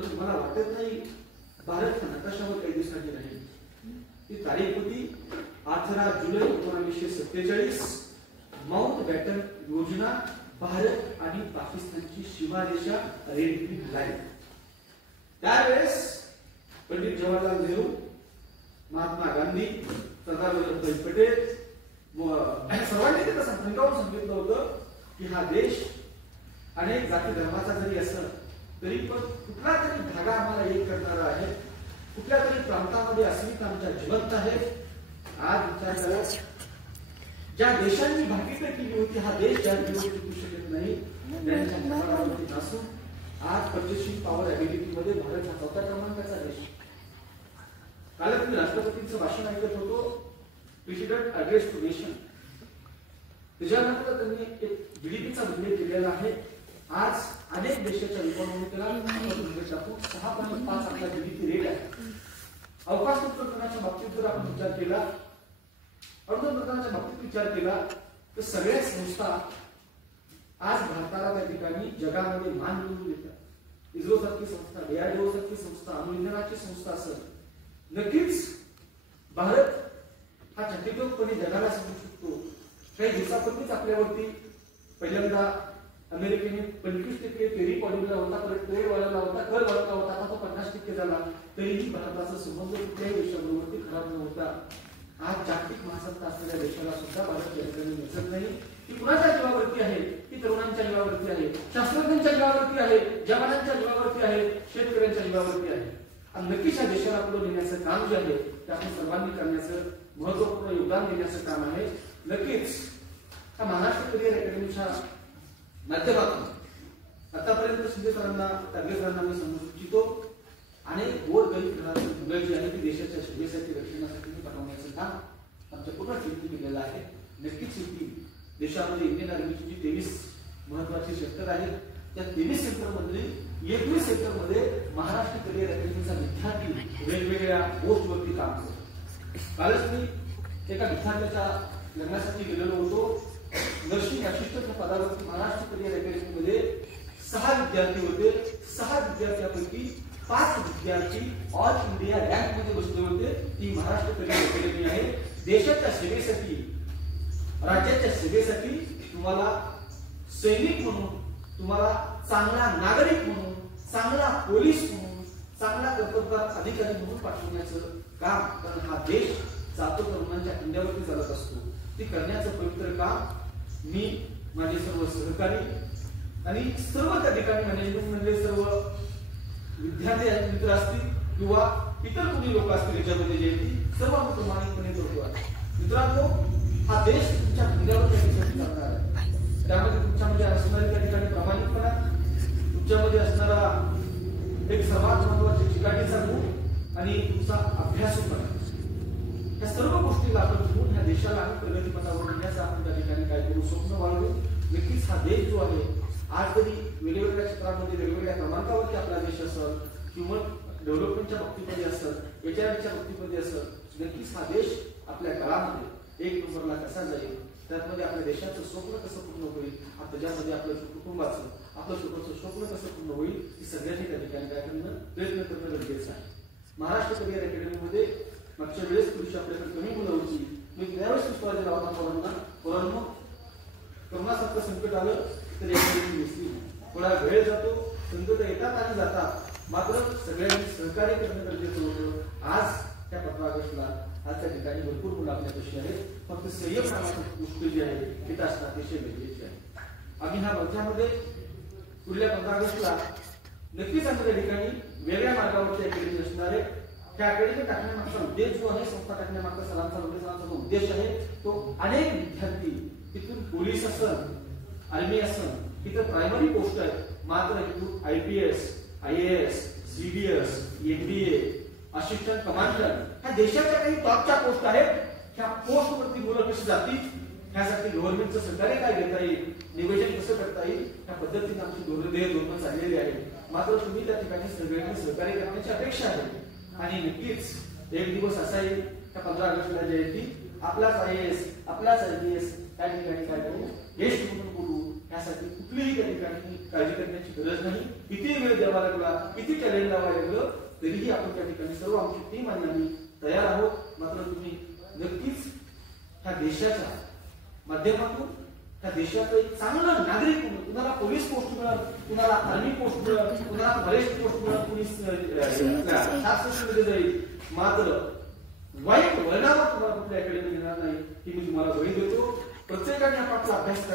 मला वाटत नाही भारत नकाशावर काही दिवसांनी राहील. ती तारीख होती 18 जुलै 1947. माउंट बॅटन योजना भारत आणि पाकिस्तानची सीमारेषा रेल्वे घालावी. त्यावेळेस पंडित जवाहरलाल नेहरू, महात्मा गांधी, सरदार वल्लभभाई पटेल सर्वांनी त्याला समजावून सांगितलं होतं की हा देश अनेक जाती धर्माचा जरी असला तरी पण कुठला तरी धागा आम्हाला एक करणारा आहे. कुठल्या तरी प्रांतामध्ये अस्मिता आमच्या जिवंत आहे. आज विचार करा, ज्या देशांनी भागीदारी केली होती हा देश ज्या दिवस टिकू शकत नाही त्यांच्या नावावरती नसून आज पर्चेसिंग पॉवर ॲबिलिटी मध्ये भारत हा 4थ्या क्रमांकाचा देश. कालच मी राष्ट्रपतींचं भाषण ऐकत होतो, प्रेसिडेंट ॲड्रेस टू नेशन. त्याच्यानंतर त्यांनी एक जीडीपीचा उल्लेख केलेला आहे. आज अनेक देशाच्या इकॉनॉमीला 6.5 आपला जीडीपी रेट आहे. अवकाश तंत्रज्ञानाच्या बाबतीत जर आपण विचार केला, तंत्रज्ञानाच्या बाबतीत विचार केला तर सगळ्या संस्था आज भारताला त्या ठिकाणी जगामध्ये मान मिळवून देतात. इस्रो सारखी संस्था, डीआरडीओ सारखी संस्था, अणुविज्ञानाची संस्था असेल, नक्कीच भारत हा जागतिकपणे जगाला सांगू शकतो. काही दिवसापूर्वीच आपल्यावरती पहिल्यांदा अमेरिकेने 25% टेरिफ वाढवला होता, परत ट्रेड वाढवला होता, कर वाढवला होता, आता तो 50% झाला. तरीही भारताचा संबंध कुठल्याही देशाबरोबर खराब नव्हता. आज जागतिक महासत्ता असलेल्या देशाला सुद्धा भारत या ठिकाणी नसत नाही. ती कुणाच्या जीवावरती आहे? ती तरुणांच्या जीवावरती आहे, शास्त्रज्ञांच्या जीवावरती आहे, जवानांच्या जीवावरती आहे, शेतकऱ्यांच्या जीवावरती आहे. आणि नक्कीच या देशाला पुढे नेण्याचं काम जे आहे ते आपण सर्वांनी करण्याचं, महत्वपूर्ण योगदान देण्याचं काम आहे. नक्कीच हा महाराष्ट्र करिअर अकॅडमीच्या माध्यमातून आतापर्यंत शिंदे सरांना, टारगे सरांना मी सांगू इच्छितो, अनेक गोड गरीब घरातील मुलं जी आहे ती देशाच्या सेवेसाठी, रक्षणासाठी बनवण्याचं काम आमच्या पूर्ण टीमने केलेलं आहे. नक्कीच ही टीम देशामध्ये इंडियन आर्मीची जी 23 महत्वाची सेक्टर आहेत त्या 23 सेक्टर मधले 21 सेक्टर मध्ये महाराष्ट्र करिअर अकॅडमीचा विद्यार्थी वेगवेगळ्या पोस्टवरती काम करतो. कालच मी एका विद्यार्थ्याच्या लग्नासाठी गेलेलो होतो. नर्सिंग असिस्टंट पदावरती महाराष्ट्र करिअर अकॅडमीमध्ये 6 विद्यार्थी होते. 6 विद्यार्थ्यांपैकी 5 विद्यार्थी ऑल इंडिया रँक मध्ये बसले होते. ती महाराष्ट्र करिअर अकॅडमी आहे. देशाच्या सेवेसाठी, राज्याच्या सेवेसाठी तुम्हाला सैनिक म्हणून, तुम्हाला चांगला नागरिक म्हणून, चांगला पोलीस म्हणून, चांगला कर्तव्यदक्ष अधिकारी म्हणून पाठवण्याचं काम, कारण हा देश जातो तरुणांच्या इंडियावरती चालत असतो, ते करण्याचं पवित्र काम मी, माझे सर्व सहकारी आणि सर्व त्या ठिकाणी मॅनेजमेंट मधले सर्व विद्यार्थी मित्र असतील किंवा इतर कोणी लोक असतील याच्यामध्ये जे सर्व आम्ही प्रमाणिकपणे करतो. मित्रांनो, हा देश तुमच्या इंडियावर चालणार आहे. त्यामध्ये तुमच्यामध्ये असणारी त्या ठिकाणी प्रामाणिकपणा, तुमच्यामध्ये असणारा एक सर्वात महत्वाची चिकाटीचा गुण आणि तुमचा अभ्यासूपणा, या सर्व गोष्टीला आपण घेऊन ह्या देशाला आम्ही प्रगतीपथावर नेण्याचा आपण त्या ठिकाणी काय करू, स्वप्न बाळगू. नक्कीच हा देश जो आहे आज जरी वेगवेगळ्या क्षेत्रामध्ये वेगवेगळ्या क्रमांकावरती आपला देश असेल किंवा डेव्हलपमेंटच्या बाबतीमध्ये असेल, एचआरच्या बाबतीमध्ये असेल, नक्कीच हा देश आपल्या काळामध्ये 1 नंबरला कसा जाईल, त्यामध्ये आपल्या देशाचं स्वप्न कसं पूर्ण होईल, त्याच्यामध्ये आपलं कुटुंबाचं, आपलं स्वतःचं स्वप्न कसं पूर्ण होईल, ही सगळ्यांनी त्या ठिकाणी काय करणं, प्रयत्न करणं गरजेचं आहे. महाराष्ट्र करिअर अकॅडमीमध्ये मागच्या वेळेस थोडीशी आपल्याकडे कमी मुलं होती. मी त्यावेळेस विश्वास दिला होता पोरांना, कोरोनासारखं संकट आलं तर अकॅडमी दिसली. थोडा वेळ जातो, संकट येतात आणि जातात, मात्र सगळ्यांनी सहकार्य करणं गरजेचं होतं. आज त्या 15 ऑगस्टला आज त्या ठिकाणी भरपूर मुलं आपल्यापाशी आहेत. फक्त संयम नावाची गोष्ट जी आहे ती असणं अतिशय गरजेची आहे. आम्ही ह्या मध्यामध्ये पुढल्या 15 ऑगस्टला नक्कीच आमच्या त्या ठिकाणी वेगळ्या मार्गावरची अकॅडमी असणार आहे. त्या अकॅडमी टाकण्यामागचा उद्देश जो आहे, संस्था टाकण्यामागचा सरांचा जो उद्देश आहे तो अनेक विद्यार्थी तिथून पोलीस असेल, आर्मी असेल, तिथं प्रायमरी पोस्ट आहे, मात्र इथून IPS, IAS, CDS, MBA, assistant commander ह्या देशाच्या काही टॉपच्या पोस्ट आहेत. ह्या पोस्टवरती मुलं कशी जातील, ह्यासाठी गव्हर्नमेंटचं सहकार्य काय घेता येईल, नियोजन कसं करता येईल, या पद्धतीने आमची धोरणं चाललेली आहे. मात्र तुम्ही त्या ठिकाणी सगळ्यांनी सहकार्य करण्याची अपेक्षा आहे. आणि नक्कीच एक दिवस असा येईल त्या 15 ऑगस्टला जयंती आपलाच IAS, आपलाच IPS त्या ठिकाणी काय करू, देश म्हणून बोलू, यासाठी कुठलीही त्या ठिकाणी काळजी करण्याची गरज नाही. किती वेळ द्यावा लागला, किती टॅलेंट लावा लागलं, तरीही आपण त्या ठिकाणी सर्व आमची टीम आणि आम्ही तयार आहोत. मात्र तुम्ही नक्कीच ह्या देशाच्या माध्यमातून त्या देशाचं एक चांगलं नागरिक म्हणून तुम्हाला पोलीस पोस्ट मिळेल, तुम्हाला आर्मी पोस्ट मिळेल, तुम्हाला फॉरेस्ट पोस्ट मिळेल, पोलीस शासनामध्ये जाईल. मात्र वाईट वर्णावर तुम्हाला कुठल्या अकॅडमी मिळणार नाही ही मी तुम्हाला बळी देतो. प्रत्येकाने आपापला अभ्यास करा.